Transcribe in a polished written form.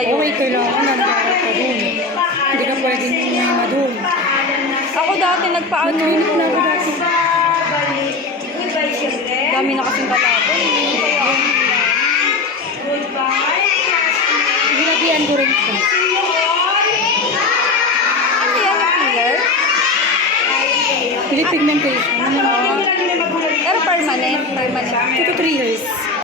tayo. Okay, kailangan nangyari ka dun. Hindi ka pwedeng huminga dun. Ako dati nagpaano. Nag-clinic na ako dati. Dami na kasing kalaban. Hindi kaya ako. Ginabihan ko rin siya. Ano yan? Filler? Lip pigmentation. Pero permanent. 2 to 3 years.